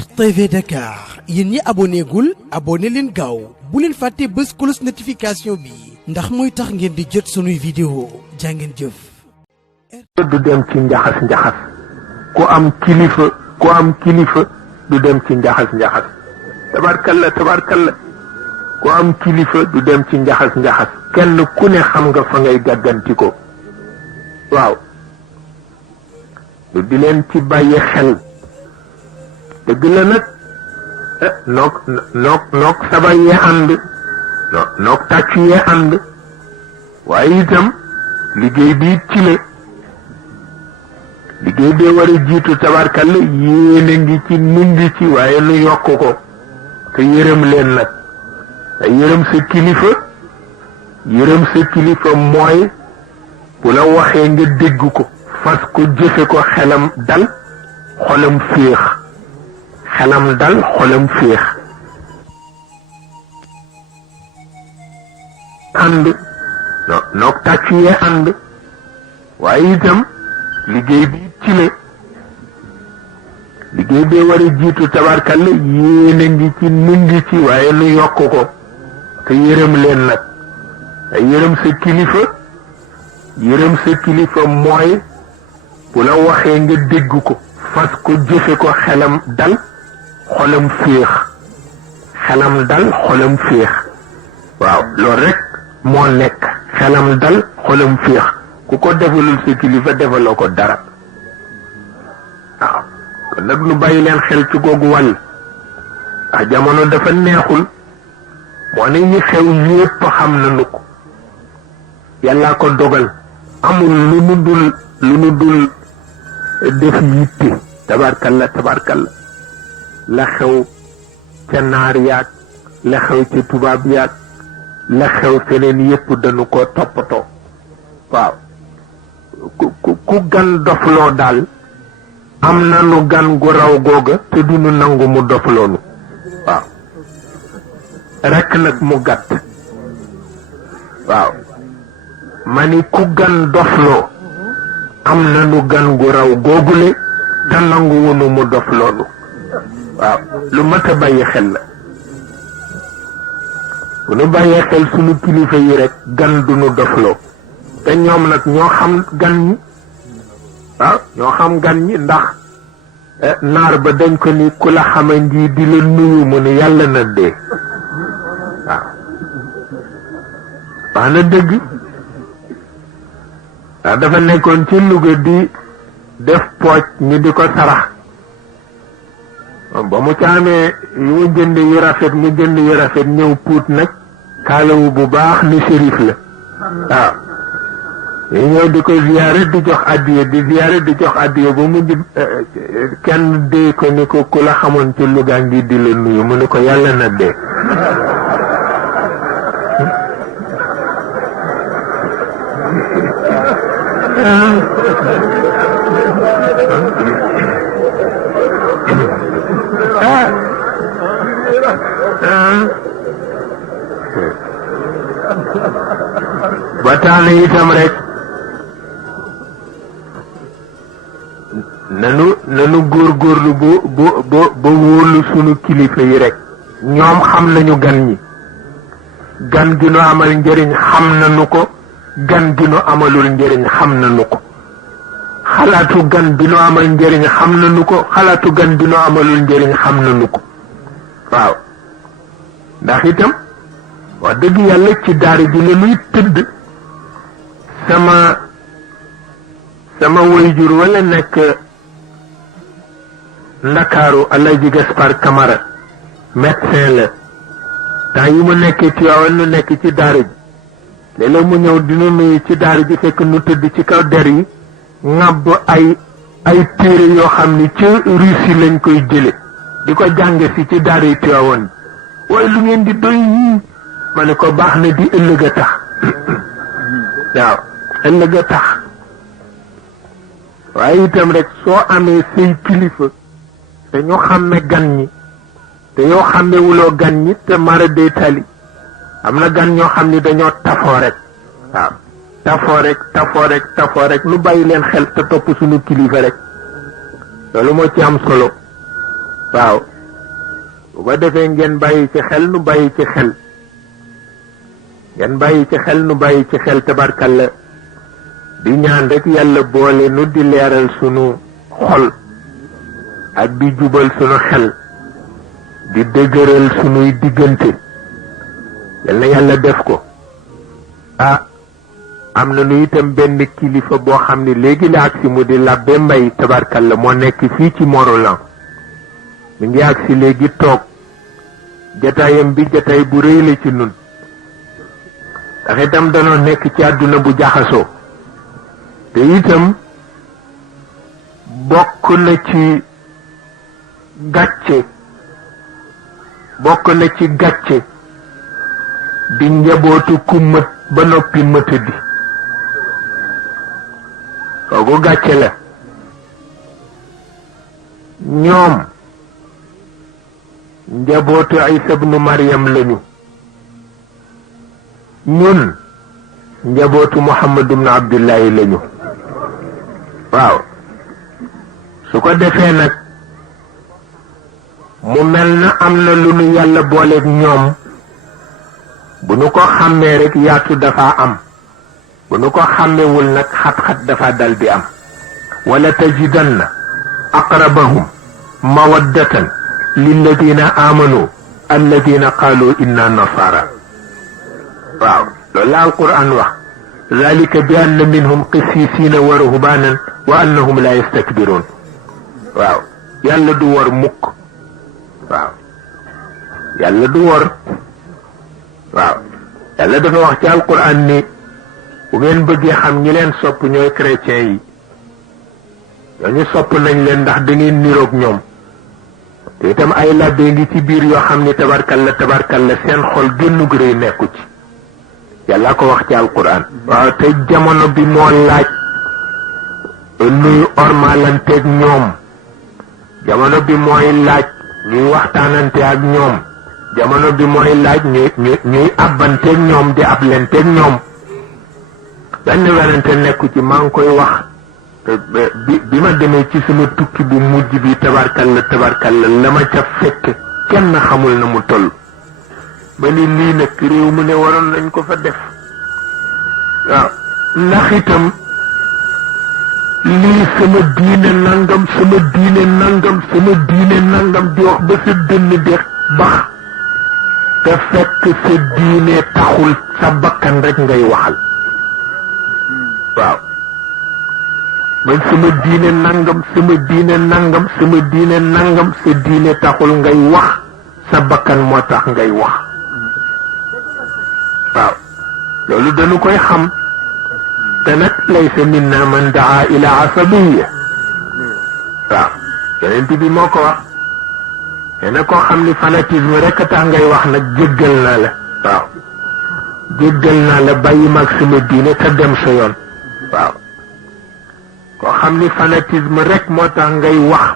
RTV Dakar yéen ñi abonné gul abonné leen gaaw bu leen fàtte bës cloche notification bi ndax mooy tax ngeen di jot sunuy vidéo jàngeen jëf. du dem ci njaxas ku am kilifa du dem ci njaxas tabarkalla ku am kilifa du dem ci njaxas kenn ku ne xam nga fa ngay gàgganti ko waaw du di leen ci bàyyi xel dëgg la nag nook saba yee ànd nook tàccu yee ànd waaye itam liggéey bi ci la liggéey bee war a jiitu tabarkalla yéene ngi ci nu ngi ci waaye nu yokk ko te yërëm leen nag te yërëm sa kilifa mooy bu la waxee nga dégg ko fas ko jëfe ko xelam dal xolam féex ànd nook tàccu yee ànd waaye itam liggéey bi ci la liggéey bee war a jiitu tabarkalla yéene ngi ci nu ngi ci waaye nu yokk ko te yërëm leen nag te yërëm sa kilifa mooy bu la waxee nga dégg ko fas ko jëfe ko xelam dal xolam féex waaw loolu rek moo nekk xelam dal xolam féex ku ko defalul sa kilifa defaloo ko dara waaw kon nag nu bàyyi leen xel ci googu wàll ndax jamono dafa neexul moo ne ñi xew yépp xam nañu ko yàllaa ko dogal amul lu nu dul def yitte tabarkalla la xew ca naar yaag la xew ca tubaab yaag la xew feneen yépp dañu ko toppatoo waaw ku gan dofloo daal am nanu gan gu raw googa te duñu nangu mu dofloonu waaw rekk nag mu gàtt waaw ma ni ku gan dofloo am nanu gan gu raw googule te nangu wunu mu dofloonu waaw lu mat a bàyyi xel la bu nu bàyyee xel sunu kilifa yi rekk gan duñu dofloo te ñoom nag ñoo xam gan ñi waaw ñoo xam gan ñi ndax naar ba dañ ko ni ku la xama ngi di la nuyu mu ne yàlla na dee waaw wax na dëgg ndax dafa nekkoon ci Louga di def pooj ñu di ko sarax ba mu caamee yu jënd yu rafet mu jënd yu rafet ñëw puut nag kaalawu bu baax ni shérif la waaw ñu ñëw di ko ziyaare di jox addiya ba mujj kenn dee ko ni ko ku la xamoon ci Louga ngi di la nuyu mu ne ko yàlla na dee ba tax na itam rek nanu góorgóorlu ba wóolu sunu kilifa yi rek ñoom xam nañu gan ñi gan gi nu amal njëriñ xam nañu ko gan gi nu amalul njëriñ xam nañu ko xalaatu gan bi nu amal njëriñ xam nañu ko xalaatu gan bi nu amalul njëriñ xam nañu ko waaw ndax itam wax dëgg yàlla ci daara ji la nuy tëdd sama waajur wala nekk Ndakaaru Alaaji Gaspar Camara médecin la temps yi mu nekkee Tiwaawan nu nekk ci daara ji léeg-léeg mu ñëw dina nuyu ci daara ji fekk nu tëdd ci kaw der yi ŋàbb ay téere yoo xam ni ci Russie lañ koy jële di ko jànge si ci daara yi Tiwaawan waaye lu ngeen di doy yii ma ne ko baax na di ëllëg a tax waaw ëllëg a tax waaye itam rek soo amee say kilifa te ñu xàmme gan ñi te yoo xàmmewuloo gan ñi te mara day tali am na gan ñoo xam ni dañoo tafoo rek waaw tafoo rek nu bàyyi leen xel te topp suñu kilifa rek loolu moo ci am solo waaw bu ko defee ngeen bàyyi ci xel nu bàyyi ci xel ngeen bàyyi ci xel nu bàyyi ci xel tabarkalla di ñaan rek yàlla boole nu di leeral sunu xol ak di jubal sunu xel di dëgëral sunuy diggante yal na yàlla def ko am na nu itam benn kilifa boo xam ne léegi la agsi mu di Labbe Mbay tabarkalla moo nekk fii ci Morolan mi ngi agsi léegi toog jataayam bi jataay bu rëy la ci nun ndax itam danoo nekk ci àdduna bu jaxasoo te itam bokk na ci gàcce di njabootu ku mët ba noppi mëtadi kooku gàcce la ñoom njabootu Isa ibnu Maryam lañu ñun njabootu Muhammad ibnu Abdullahi lañu waaw su ko defee nag mu mel na am na lu nu yàlla booleeg ñoom bu nu ko xàmmee rek yaatu dafa am bu nu ko xàmmewul nag xat-xat dafa dal di am wala tajidanna aqrabahum mawaddatan lilladina amanu alladina qalu inna nasara waaw loolu la alquran wax ذلك بأن منهم قسيسين ورهبانا وأنهم لا يستكبرون waaw yàlla du war mukk waaw yàlla du war waaw yàlla dafa wax ci alquran ni bu ngeen bëggee xam ñi leen sopp ñooy chrétiens yi ñooñu sopp nañ leen ndax da ngeen niroog ñoom te itam ay labbe ngi ci biir yoo xam ni tabarkalla seen xol génnug rëy nekku ci yàlla ko wax ci alquran waaw te jamono bi moo laaj nuy ormalanteeg ñoom jamono bi mooy laaj ñuy waxtaanante ak ñoom jamono bi mooy laaj ñuy abbanteeg ñoom di ablenteeg ñoom benn werante nekku ci maa ngi koy wax bi ma demee ci sama tukki bu mujj bi tabarkalla la ma ca fekk kenn xamul na mu toll ba ni lii nag réew mu ne waroon nañ ko fa def waaw ndax itam lii sama diine nangam di wax ba sa dënn di bax te fekk sa diine taxul sa bakkan rek ngay waxal waaw man sama diine nangam sa diine taxul ngay wax sa bakkan moo tax ngay wax waaw loolu dañu koy xam te nag laysa minna man daa ila asabiya waaw yonent bi moo ko wax te nag koo xam ni fanatisme rek tax ngay wax nag jéggal naa la waaw jéggal naa la bàyyi mag sama diine te dem sa yoon waaw koo xam ni fanatisme rek moo tax ngay wax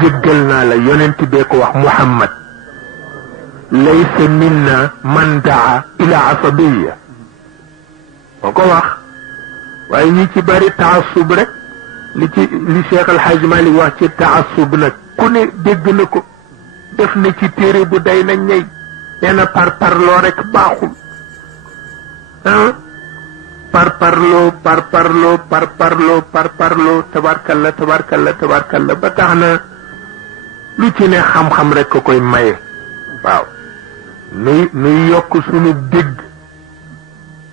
jéggal naa la yonent bee ko wax Muhammad laysa minna man daa ila asabiya moo ko wax waaye ñi ci bari taasub rek li Cheikh El Hadj Malick wax ci taasub nag ku ne dégg na ko def na ci téere bu day na ñey nee na parparloo rek baaxul parparloo tabarkalla ba tax na lu ci ne xam-xam rek ko koy maye waaw nuy yokk sunu dégg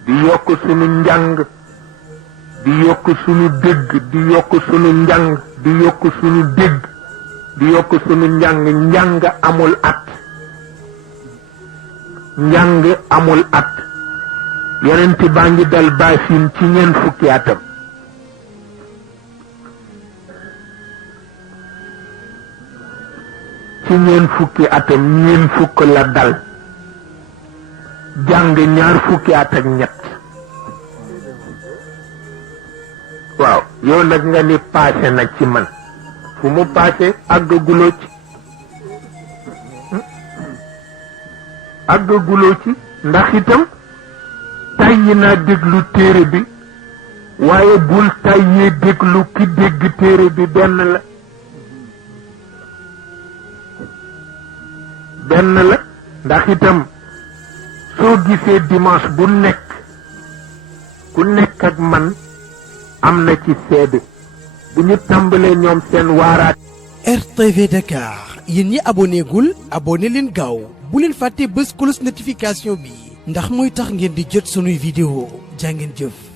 di yokk sunu njàng di yokk sunu dégg di yokk sunu njàng di yokk sunu dégg di yokk sunu njàng amul at yonent baa ngi dal baasin ci ñeent fukki atam ñeent fukk la dal jàng ñaar fukki at ak ñett waaw yow nag nga ni paase na ci man fu mu paase àggaguloo ci ndax itam tàyyi naa déglu téere bi waaye bul tàyyee déglu ki dégg téere bi benn la benn la ndax itam soo gisee dimanche bu nekk ku nekk ak man am na ci seede bu ñu tàmbalee ñoom seen waaraat. RTV Dakar yéen ñi abonné gul abonné leen gaaw bu leen fàtte bës cloche notification bi ndax mooy tax ngeen di jot sunuy vidéo jaa ngeen jëf.